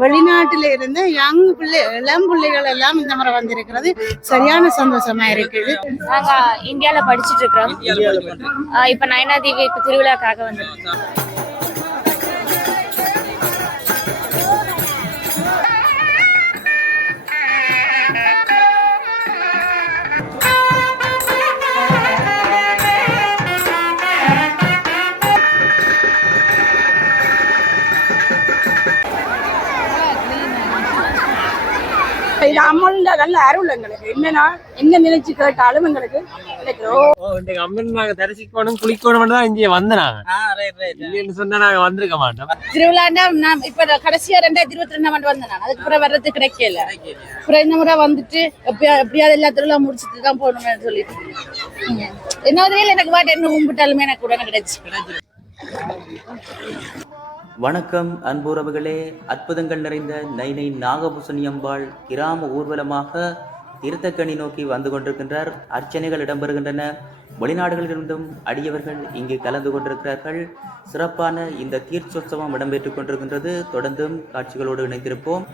வெளிநாட்டில இருந்து யங் இளம் பிள்ளைகள் எல்லாம் இந்த முறை வந்திருக்கிறது சரியான சந்தோஷமா இருக்குது. நாங்க இந்தியால படிச்சுட்டு இருக்கிறோம். இப்ப நயனாதீவு இப்ப திருவிழாக்காக வந்திருக்கோம். இது அம்மன்ல நல்ல அருள் எங்களுக்கு என்னன்னா எங்க நினைச்சு கேட்டாலும் எங்களுக்கு அம்மன் நாங்க தரிசிக்கணும் குளிக்கணும் தான் இங்கே வந்தேன் சொன்னா நாங்க வந்திருக்க மாட்டோம். திருவிழாண்டா நான் இப்ப கடைசியா 2022 வந்தேன். அதுக்கு அப்புறம் வர்றது கிடைக்கல. அப்புறம் இந்த முறை வந்துட்டு எப்படியாவது எல்லா திருவிழா முடிச்சுட்டு தான் போகணும்னு சொல்லிட்டு என்ன எனக்கு வாட்டு என்ன கும்பிட்டாலுமே எனக்கு உடனே கிடைச்சு. வணக்கம் அன்புறவுகளே, அற்புதங்கள் நிறைந்த நைனை நாகபூசணி அம்பாள் கிராம ஊர்வலமாக தீர்த்தக்கணி நோக்கி வந்து கொண்டிருக்கின்றார். அர்ச்சனைகள் இடம்பெறுகின்றன. வெளிநாடுகளிலிருந்தும் அடியவர்கள் இங்கு கலந்து கொண்டிருக்கிறார்கள். சிறப்பான இந்த தீர்த்தோற்சவம் இடம்பெற்றுக் கொண்டிருக்கின்றது. தொடர்ந்தும் காட்சிகளோடு இணைந்திருப்போம்.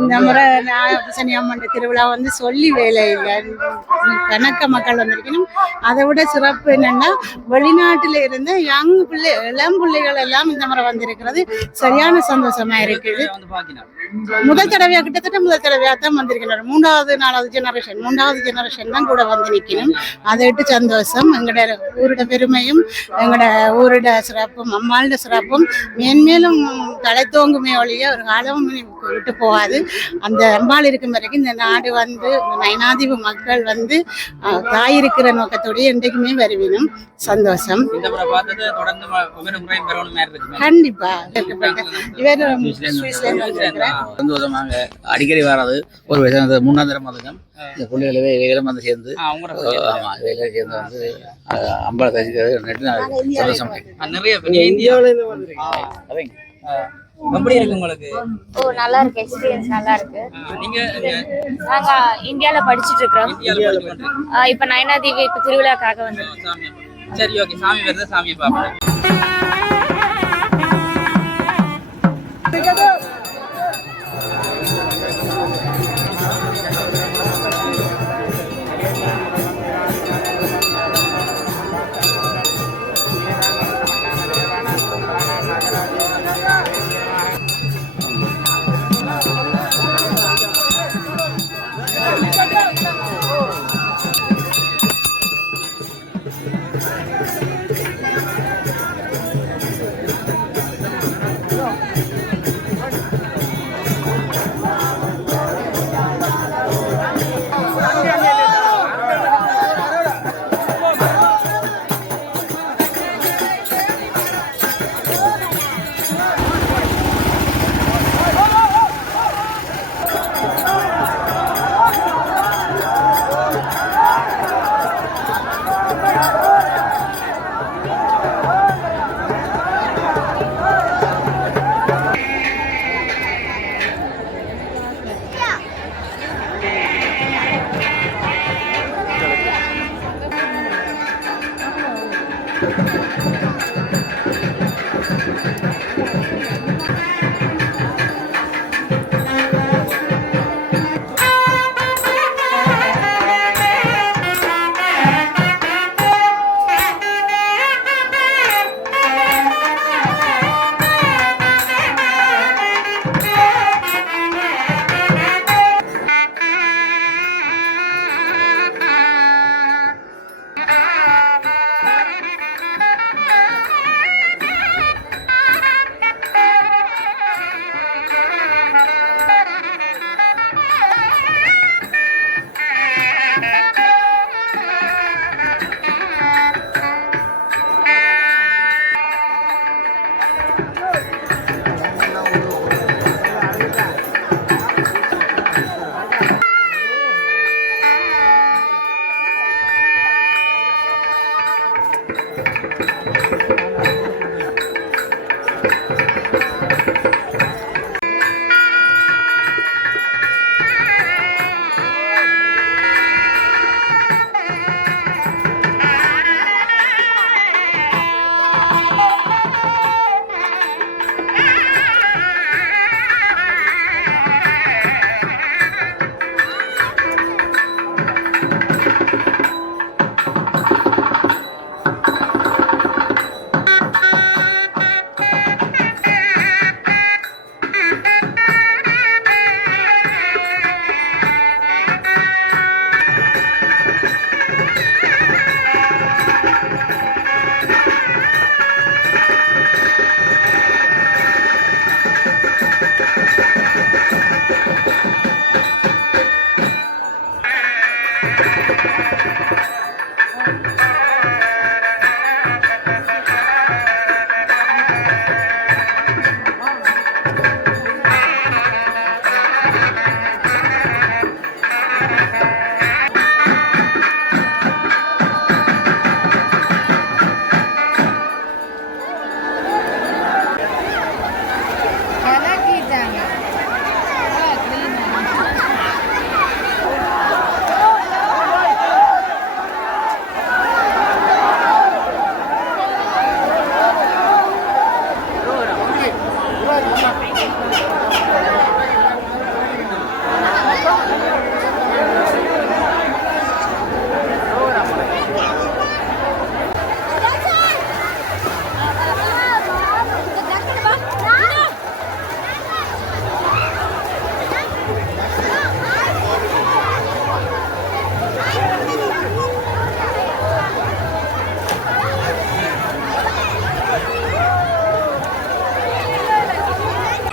இந்த முறை நாகபூசணி அம்மன் திருவிழா வந்து சொல்லி வேலை இல்லை. கணக்க மக்கள் வந்திருக்கணும். அதை விட சிறப்பு என்னன்னா வெளிநாட்டில இருந்து யங் இளம் பிள்ளைகள் எல்லாம் இந்த முறை வந்திருக்கிறது சரியான சந்தோஷமா இருக்குது. முதல் தடவையா கிட்டத்தட்ட முதல் தடவையா தான் வந்திருக்கிறார். மூன்றாவது ஜெனரேஷன் தான் கூட வந்து நிற்கணும். அதை விட்டு சந்தோஷம். எங்களோட ஊரோட பெருமையும் எங்களோட ஊரோட சிறப்பும் அம்மாளோட சிறப்பும் மேன்மேலும் தலை தோங்குமே ஒழிய ஒரு காலமும் விட்டு போகாது. அந்த அம்பாள் இருக்கும் வரைக்கும் இந்த நாடு வந்து நயனாதீவு மக்கள் வந்து தாய் இருக்கிற நோக்கத்தோடய என்றைக்குமே வருவினும். சந்தோஷம். கண்டிப்பா இவர் சந்தோஷமாக அடிக்கடி வராது. ஒரு 3ஆம் தரம் வந்துங்க இந்த பிள்ளைகளே இவைகளும் வந்து சேர்ந்து இவைகளும் சேர்ந்து வந்து அம்பாளை தரிசிக்கிறது சந்தோஷம். நிறைய இந்தியாவில எப்படி இருக்கு உங்களுக்கு? நல்லா இருக்கு. எக்ஸ்பீரியன்ஸ் நல்லா இருக்கு. நாங்க இந்தியால படிச்சுட்டு இருக்கிறோம். இப்ப நயனாதீவு இப்ப திருவிழாக்காக வந்திருக்கோம். சரி, ஓகே. சாமி வருது, சாமியை பார்ப்போம்.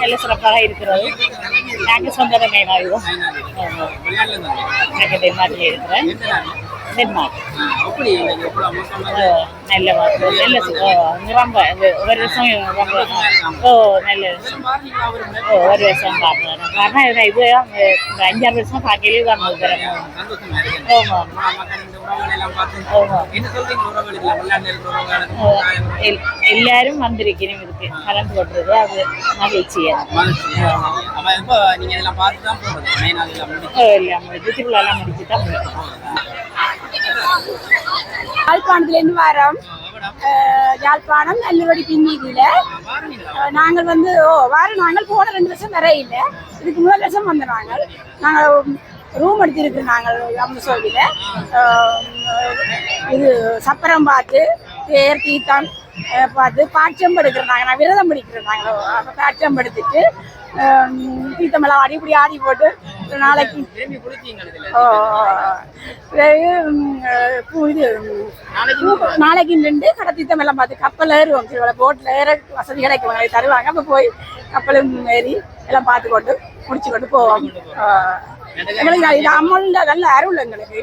நல்ல சிறப்பாக இருக்கிறது. நாங்கள் சொந்த நைனாதிபம். நாங்கள் டென்மார்க்கில் இருக்கிறேன். டென்மார்க் நல்ல நல்ல ரொம்ப ஒரு வருஷம் ரொம்ப நல்ல ஒரு வருஷம் பார்த்தேன். காரணம் இது இந்த 5-6 வருஷம் பார்க்கவே வந்தது. எல்லாரும் வந்திருக்கிறோம். இருக்கு கலந்து கொட்டுறது அது மகிழ்ச்சியா திருவிழாலாம் முடிச்சு தான் யாழ்ப்பாணத்துலேருந்து வரோம். யாழ்ப்பாணம் நல்லபடி பின்னீதியில நாங்கள் வந்து நாங்கள் போன 2 வருஷம் வர இல்லை. இதுக்கு முதல் வருஷம் வந்த நாங்கள் ரூம் எடுத்திருக்கிறோம். நாங்கள் அம்சோவில இது சப்பரம் பார்த்து தேர் தீர்த்தம் பார்த்து பாட்சம் எடுக்கிறோம். நான் விரதம் பிடிக்கிறோம். நாங்கள் பாட்சம் எடுத்துட்டு தீர்த்தமெல்லாம் ஆடி இப்படி ஆடி போட்டு நாளைக்கு இது நாளைக்கு நின்று கடை தீர்த்தம் எல்லாம் பார்த்து கப்பல் ஏறுவோம். போட்டில் ஏற வசதி கிடைக்கும் தருவாங்க. அப்போ போய் கப்பலும் ஏறி எல்லாம் பார்த்து கொண்டு முடிச்சு கொண்டு போவோம். எங்களுக்கு இது அம்மன் நல்ல அருள். எங்களுக்கு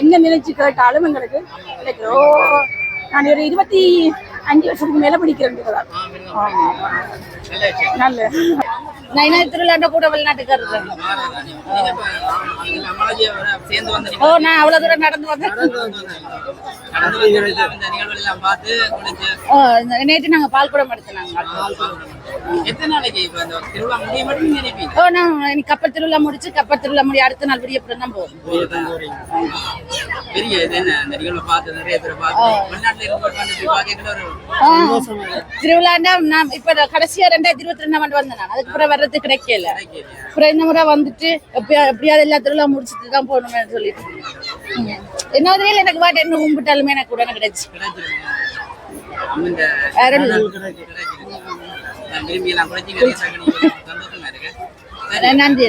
என்ன நினைச்சு கேட்டாலும் எங்களுக்கு நான் ஒரு 25 வருஷத்துக்கு மேல படிக்கிறேன். நல்ல நைனாதி திருவிழாண்ட கூட வெளிநாட்டுக்கு இருக்கேன். நான் அவ்வளவு தூரம் நடந்து வந்தேன். நேற்று நாங்க பால் கூட எடுத்தோம். நான் கப்பல் திருவிழா முடிச்சு கப்பல் திருவிழா முடி அடுத்த நாள் விடிய அப்புறம் தான் போவோம். திருவிழாண்டா நான் இப்ப கடைசியா 2022 வந்தேன். நான் அதுக்கு அப்புறம் வர்றது கிடைக்கல. அப்புறம் இந்த முறை வந்துட்டு எப்படியாவது எல்லா திருவிழா முடிச்சுட்டு தான் போகணும்னு சொல்லிட்டு என்னதுல எனக்கு வாட்டு என்ன கும்பிட்டாலுமே எனக்கு உடனே கிடைச்சு. நன்றி.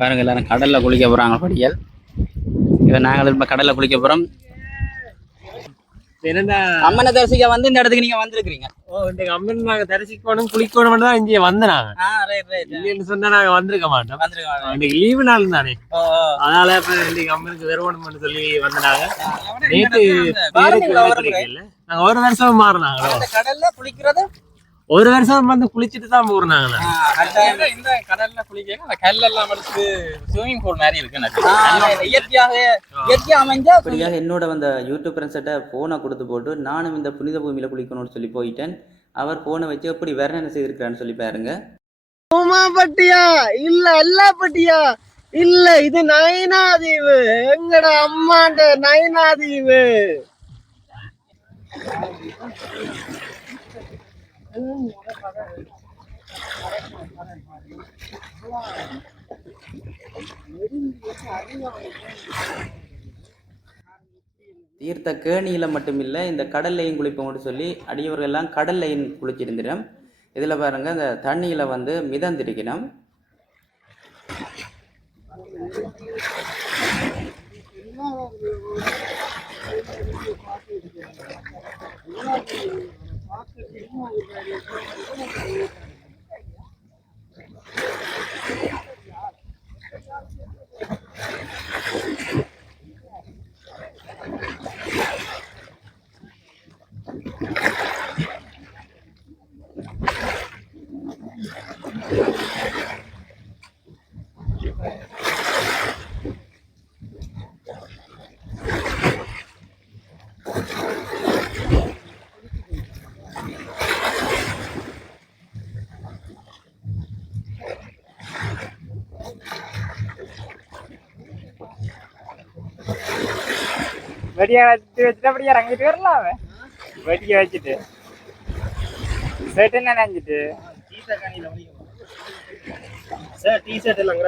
பாருங்க எல்லாரும் கடல்ல குளிக்க போறாங்க. படியல் இப்ப நாங்கள் இப்ப கடல்ல குளிக்க போறோம். அம்மனை தரிசிக்க வந்து இந்த இடத்துக்கு நீங்க வந்திருக்கீங்க. இந்த அம்மன் நாங்க தரிசிக்கணும் குளிக்கணும் தான் இங்கே வந்தாங்க. இல்லைன்னு சொன்னா நாங்க வந்திருக்க மாட்டோம். இன்னைக்கு லீவு நாள் தானே, அதனால இப்ப இன்னைக்கு அம்மனுக்கு வருவணும்னு சொல்லி வந்தாங்க. நேற்று நாங்க ஒரு வருஷம் மாறினாங்க. கடல்ல குளிக்கிறது ஒரு வருஷம் வந்து குளிச்சுட்டு தான் போறாங்க. இந்த கடல்ல குளிக்க கல்லெல்லாம் வந்து ஸ்விமிங் பூல் மாதிரி இருக்கு. இயற்கையா அமைஞ்சா அப்படியாக என்னோட வந்த யூடியூப் ஃப்ரெண்ட்ஸ்கிட்ட போனை கொடுத்து போட்டு நானும் இந்த புனித பூமியில குளிக்கணும்னு சொல்லி போயிட்டேன். அவர் போனை வச்சு எப்படி வர்ணனை செய்திருக்கிறான்னு சொல்லி பாருங்க. பட்டியா இல்ல எல்லா பட்டியா இல்ல, இது நைனாதீவு, எங்கட அம்மாண்ட நைனாதீவு. தீர்த்த கேணியில மட்டுமில்லை இந்த கடல்லையும் குளிப்போம்னு சொல்லி அடியவர்கள் எல்லாம் கடல்லையும் குளிச்சிருந்துடும். இதுல பாருங்க இந்த தண்ணியில வந்து மிதந்திருக்கணும். வெடியை வச்சுட்டு அப்படியே இறங்கிட்டு வரலாம். வெடியை வச்சுட்டு ஷர்ட் என்ன நினைஞ்சிட்டு டிஷர்ட் எல்லாம்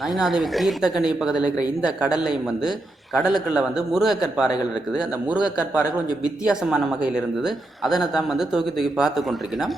நயினாதேவி தீர்த்தக்கணி பக்கத்தில் இருக்கிற இந்த கடல்லையும் வந்து கடலுக்குள்ள வந்து முருகக்கற்பாறைகள் இருக்குது. அந்த முருகக்கற்பாறைகள் கொஞ்சம் வித்தியாசமான வகையில் இருந்தது. அதனை தான் வந்து தூக்கி தூக்கி பார்த்து கொண்டிருக்கணும்.